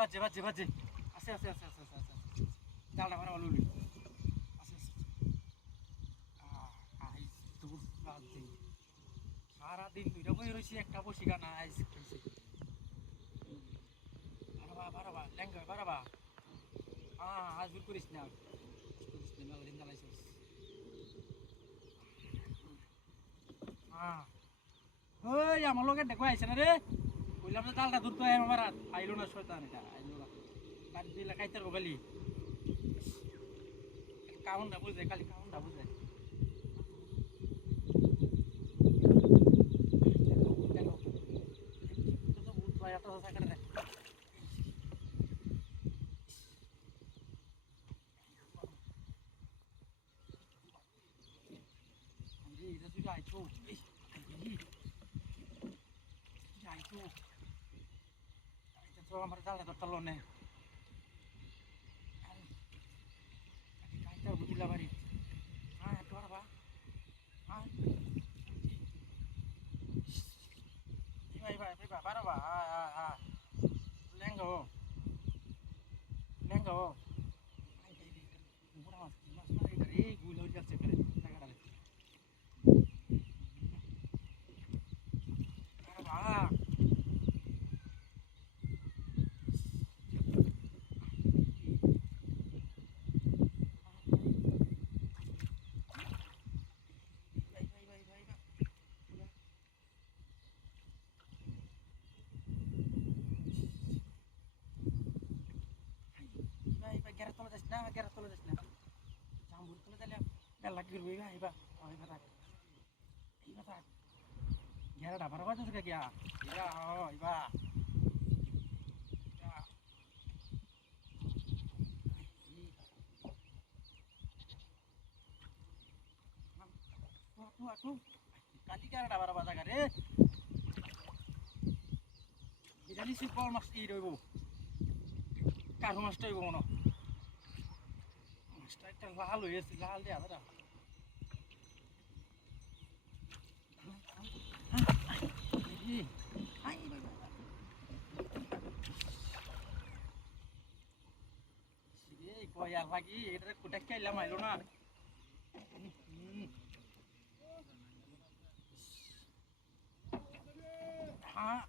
বাজে আছে জালটা মারা ভালো আছে সারাদিন দুইটা বই রয়েছি একটা বসি গানা আইস বারাবা ল্যাঙ্গা বারাবা আজ ভুল করিস না মেলা দিন জ্বালাইছিস ওই আমার লোকের দেখো আইসে না রে বললাম যে জালটা ধরতে হয় আমার আইলো না শয়তান এটা আইলো না কাটি দিলে খাইতে বগালি কাউন্ডা বুঝে খালি কাউন্ডা বুঝে আমার জালে ধরতে নে খাইতে বুঝিলা বাড়ি হ্যাঁ একটু পারবা হ্যাঁ পারবা হ্যাঁ লেঙ্গো এই গুলো যাচ্ছে জায়গাটা পারবা গ্যারের তলে যাস না গ্যারের তলে যাস না জাম্বুর তলে যাইলে বেলা কি করবো এইবা থাক গ্যারেটা ভাড়া বাজছ কে গিয়া এইবা কালি গ্যারেটা ভাড়া বাজা রে বিরিয়ানি সুপার মাছ ই রইব কারু মাছটা হইব মনে মাছটা একটা লাল হয়েছে লাল দেয়া দাদা কয়ার লাগি এটা কোটা খাইলাম আইলো না হ্যাঁ